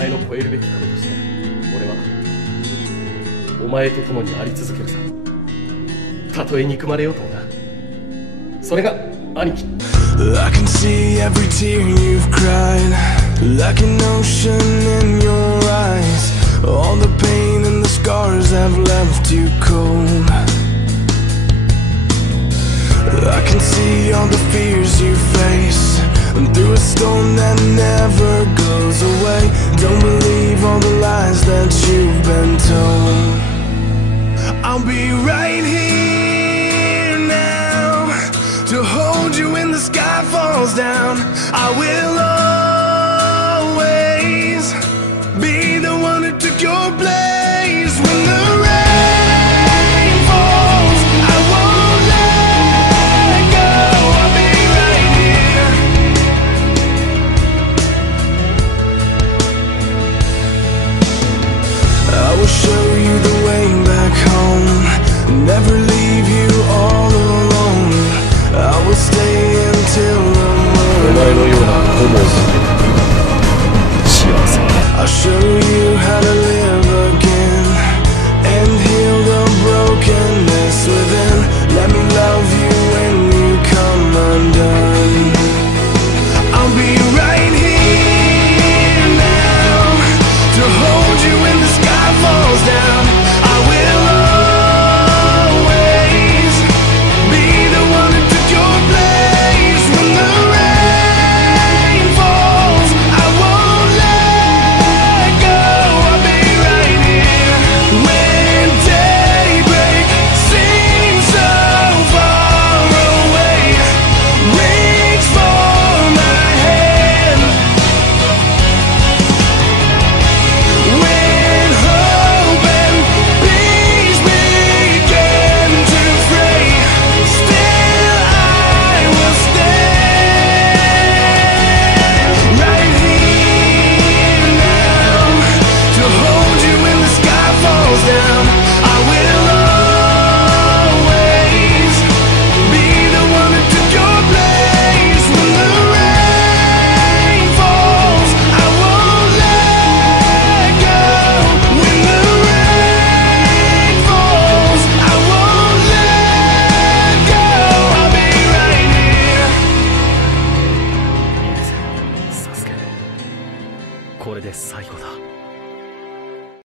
前の越えるべき壁として俺はお前と共にあり続けるさ。たとえ憎まれようともな。それが兄貴。 I can see every tear you've cried, like an ocean in your eyes. All the pain and the scars have left you cold. I can see all the fears you face, and through a storm that never goes away. Don't believe all the lies that you've been told. I'll be right here now to hold you when the sky falls down. I will always be the one who took your place. When the rain falls, I won't let go. I'll be right here. I will show you the way back home. Never leave you all alone. I will stay until the morning. お前のような友を避けて幸せ。I'll show you